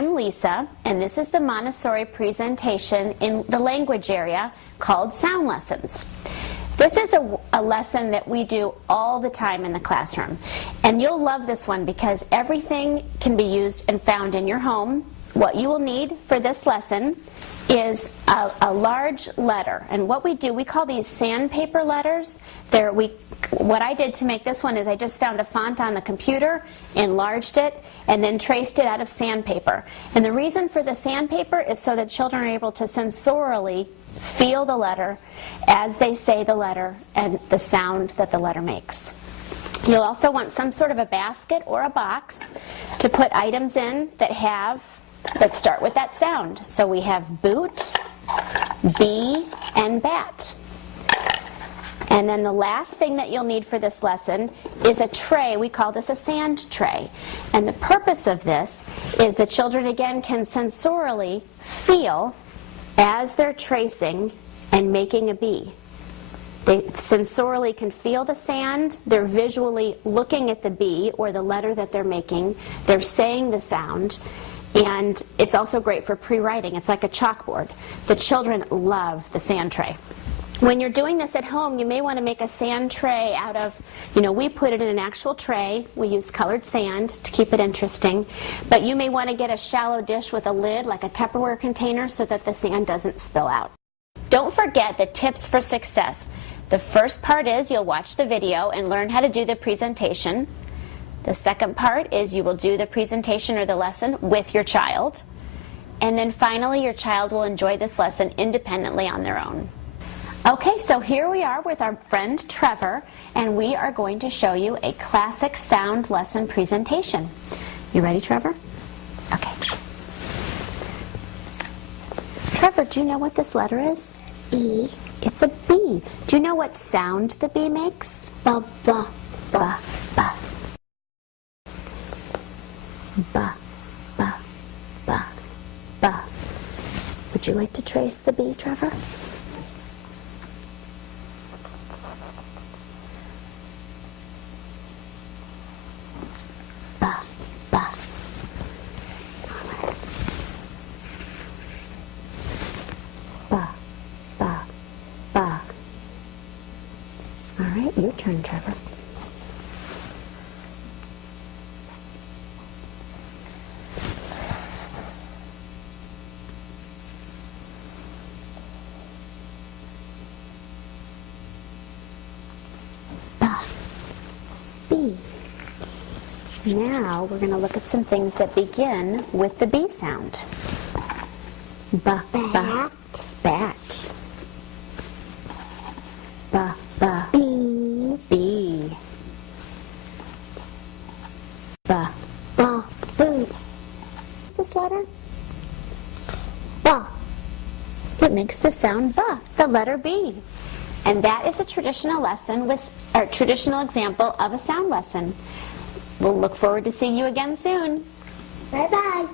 I'm Lisa, and this is the Montessori presentation in the language area called Sound Lessons. This is a lesson that we do all the time in the classroom, and you'll love this one because everything can be used and found in your home. What you will need for this lesson is a large letter, and what we do, we call these sandpaper letters. What I did to make this one is I just found a font on the computer, enlarged it, and then traced it out of sandpaper. And the reason for the sandpaper is so that children are able to sensorially feel the letter as they say the letter and the sound that the letter makes. You'll also want some sort of a basket or a box to put items in that start with that sound. So we have boot, bee, and bat. And then the last thing that you'll need for this lesson is a tray. We call this a sand tray. And the purpose of this is the children, again, can sensorially feel as they're tracing and making a bee. They sensorially can feel the sand. They're visually looking at the bee or the letter that they're making. They're saying the sound. And it's also great for pre-writing. It's like a chalkboard. The children love the sand tray. When you're doing this at home, you may want to make a sand tray out of, we put it in an actual tray. We use colored sand to keep it interesting. But you may want to get a shallow dish with a lid, like a Tupperware container, so that the sand doesn't spill out. Don't forget the tips for success. The first part is you'll watch the video and learn how to do the presentation. The second part is you will do the presentation or the lesson with your child. And then finally, your child will enjoy this lesson independently on their own. Okay, so here we are with our friend Trevor, and we are going to show you a classic sound lesson presentation. You ready, Trevor? Okay. Trevor, do you know what this letter is? B. It's a B. Do you know what sound the B makes? Ba, ba, Ba, ba. Ba, ba, ba, ba. Would you like to trace the B, Trevor? Ba, ba. Ba, ba, ba. All right, your turn, Trevor. B. Now we're going to look at some things that begin with the B sound. Ba, ba, bat. Ba, ba, B. bee. Ba, Ba, boot. what's this letter? Ba. It makes the sound ba, the letter B. And that is a traditional lesson or traditional example of a sound lesson. We'll look forward to seeing you again soon. Bye-bye.